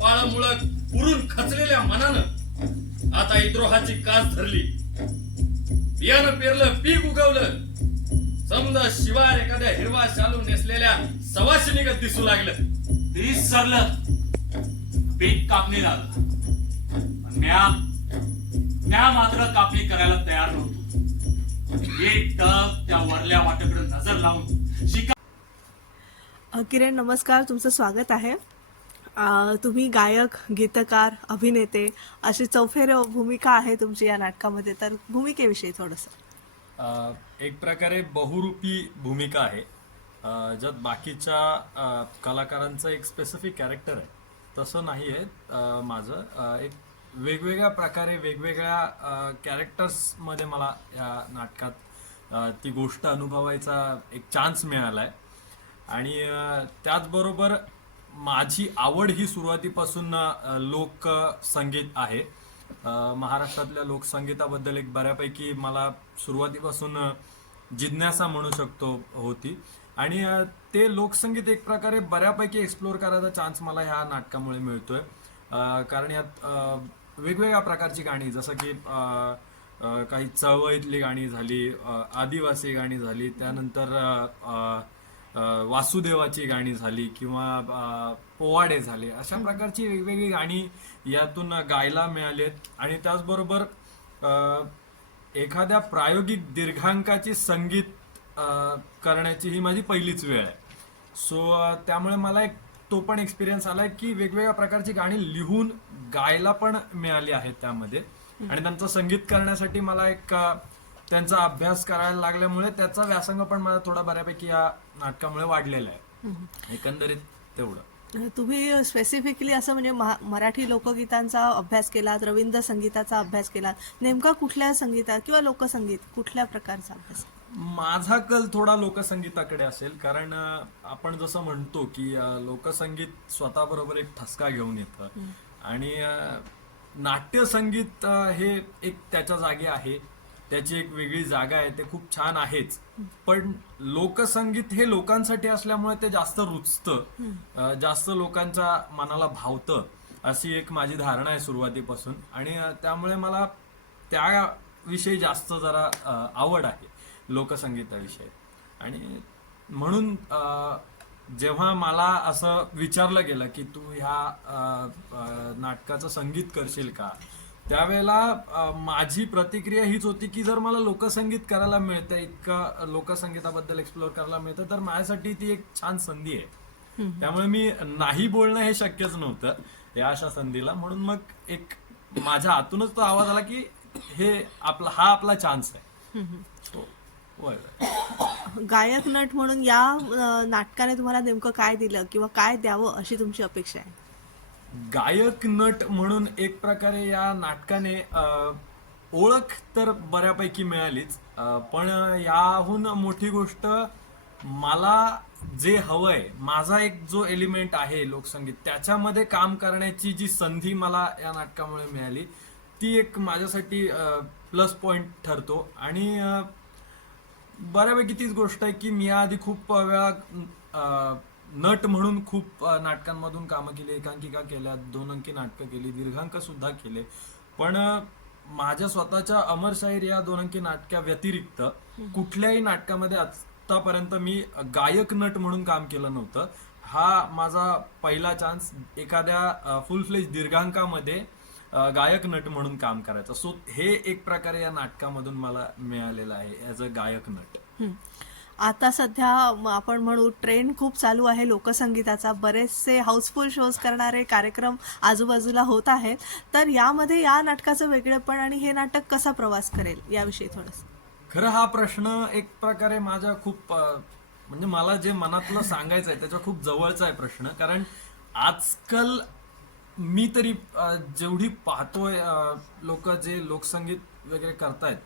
पाळमुळं पुरून खचलेल्या मनानं आता इद्रोहाची कास धरली. बियाणं पेरलं, पीक उगवलं. समजा शिवार एखाद्या हिरवा शालू नेसलेल्या सवाशिनीगत दिसू लागलं. तीच सरलं पीक कापणी लागलं. म्या मात्र कापणी करायला तयार नव्हतो. एक टक त्या वरल्या वाटेकडे नजर लावून शिका. किरण, नमस्कार, तुमचं स्वागत आहे. तुम्ही गायक, गीतकार, अभिनेते अशी चौफेर भूमिका आहे तुमची या नाटकामध्ये. तर भूमिकेविषयी थोडंसं. एक प्रकारे बहुरूपी भूमिका आहे. ज्यात बाकीच्या कलाकारांचं एक स्पेसिफिक कॅरेक्टर आहे तसं नाही आहे. माझं एक वेगवेगळ्या प्रकारे वेगवेगळ्या कॅरेक्टर्समध्ये मला या नाटकात ती गोष्ट अनुभवायचा एक चान्स मिळाला आहे. आणि त्याचबरोबर माझी आवड ही सुरुवातीपासून लोकसंगीत आहे. महाराष्ट्रातल्या लोकसंगीताबद्दल एक बऱ्यापैकी मला सुरुवातीपासून जिज्ञासा म्हणू शकतो होती. आणि ते लोकसंगीत एक प्रकारे बऱ्यापैकी एक्सप्लोअर करायचा चान्स मला ह्या नाटकामुळे मिळतोय. कारण यात वेगवेगळ्या प्रकारची गाणी, जसं की काही चळवळीतली गाणी झाली, आदिवासी गाणी झाली, त्यानंतर वासुदेवाची गाणी झाली किंवा पोवाडे झाले, अशा प्रकारची वेगवेगळी गाणी यातून गायला मिळालेत. आणि त्याचबरोबर एखाद्या प्रायोगिक दीर्घांकाची संगीत करण्याची ही माझी पहिलीच वेळ आहे. सो त्यामुळे मला एक तो पण एक्सपिरियन्स आलाय की वेगवेगळ्या प्रकारची गाणी लिहून गायला पण मिळाली आहेत त्यामध्ये. आणि त्यांचं संगीत करण्यासाठी मला एक त्यांचा अभ्यास करायला लागल्यामुळे त्याचा व्यासंग पण मला थोडा बऱ्यापैकी या नाटकामुळे वाढलेला आहे. एकंदरीत तेवढं. तुम्ही स्पेसिफिकली असं म्हणजे मराठी लोकगीतांचा अभ्यास केलात, रवींद्र संगीताचा अभ्यास केलात. नेमका कुठल्या संगीतात किंवा लोकसंगीत कुठल्या प्रकारचा अभ्यास? माझा कल थोडा लोकसंगीताकडे असेल. कारण आपण जसं म्हणतो की लोकसंगीत स्वतःबरोबर एक ठसका घेऊन येतं. आणि नाट्यसंगीत हे एक त्याच्या जागी आहे, त्याची एक वेगळी जागा आहे, ते खूप छान आहेच. पण लोकसंगीत हे लोकांसाठी असल्यामुळे ते जास्त रुचतं, जास्त लोकांच्या मनाला भावतं, अशी एक माझी धारणा आहे सुरुवातीपासून. आणि त्यामुळे मला त्याविषयी जास्त जरा आवड आहे, लोकसंगीताविषयी. आणि म्हणून जेव्हा मला असं विचारलं गेलं की तू ह्या नाटकाचं संगीत करशील का, त्यावेळेला माझी प्रतिक्रिया हीच होती की जर मला लोकसंगीत करायला मिळतं, इतकं लोकसंगीताबद्दल एक्सप्लोअर करायला मिळतं, तर माझ्यासाठी ती एक छान संधी आहे. त्यामुळे मी नाही बोलणं हे शक्यच नव्हतं या अशा संधीला. म्हणून मग एक माझ्या हातूनच तो आवाज आला की हे हा आपला चान्स आहे. गायक नट म्हणून या नाटकाने तुम्हाला नेमकं काय दिलं किंवा काय द्यावं अशी तुमची अपेक्षा आहे? गायक नट म्हणून एक प्रकारे या नाटकाने ओळख तर बऱ्यापैकी मिळालीच, पण याहून मोठी गोष्ट मला जे हवंय, माझा एक जो एलिमेंट आहे लोकसंगीत, त्याच्यामध्ये काम करण्याची जी संधी मला या नाटकामुळे मिळाली, ती एक माझ्यासाठी प्लस पॉइंट ठरतो. आणि बऱ्यापैकी तीच गोष्ट आहे की मी आधी खूप वेळा नट म्हणून खूप नाटकांमधून कामं केली, एकांकिका केल्या, 2 अंकी नाटकं केली, दीर्घांक सुद्धा केले. पण माझ्या स्वतःच्या अमर शाहीर या 2 अंकी नाटका व्यतिरिक्त कुठल्याही नाटकामध्ये आतापर्यंत मी गायक नट म्हणून काम केलं नव्हतं. हा माझा पहिला चान्स एखाद्या फुल फ्लेज दीर्घांकामध्ये गायक नट म्हणून काम करायचं. सो हे एक प्रकारे या नाटकामधून मला मिळालेलं आहे ॲज अ गायक नट. आता सध्या आपण म्हणू ट्रेंड खूप चालू आहे लोकसंगीताचा. बरेचसे हाऊसफुल शोज करणारे कार्यक्रम आजूबाजूला होत आहेत. तर यामध्ये या नाटकाचं वेगळेपण आणि हे नाटक कसा प्रवास करेल याविषयी थोडंसं. खरं हा प्रश्न एक प्रकारे माझ्या खूप म्हणजे मला जे मनातलं सांगायचं आहे त्याच्या खूप जवळचा आहे प्रश्न. कारण आजकाल मी तरी जेवढी पाहतोय लोक जे लोकसंगीत वगैरे करतायत,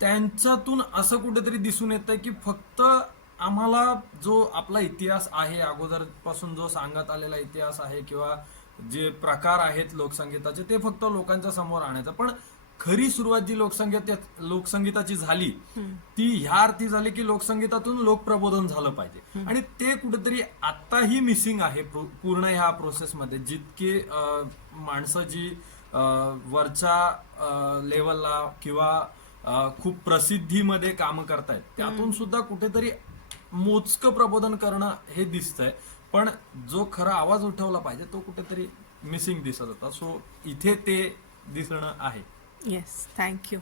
त्यांच्यातून असं कुठेतरी दिसून येतंय की फक्त आम्हाला जो आपला इतिहास आहे, अगोदरपासून जो सांगत आलेला इतिहास आहे किंवा जे प्रकार आहेत लोकसंगीताचे, ते फक्त लोकांच्या समोर आणायचं. पण खरी सुरुवात जी लोकसंगीताची झाली ती ह्या अर्थी झाली की लोकसंगीतातून लोकप्रबोधन झालं पाहिजे, आणि ते कुठेतरी आताही मिसिंग आहे पूर्ण ह्या प्रोसेसमध्ये. जितके माणसं जी वरच्या लेवलला किंवा खूप प्रसिद्धीमध्ये कामं करतायत त्यातून सुद्धा कुठेतरी मोजकं प्रबोधन करणं हे दिसतंय, पण जो खरा आवाज उठवला पाहिजे तो कुठेतरी मिसिंग दिसत होता. सो इथे ते दिसणं आहे. Yes, thank you.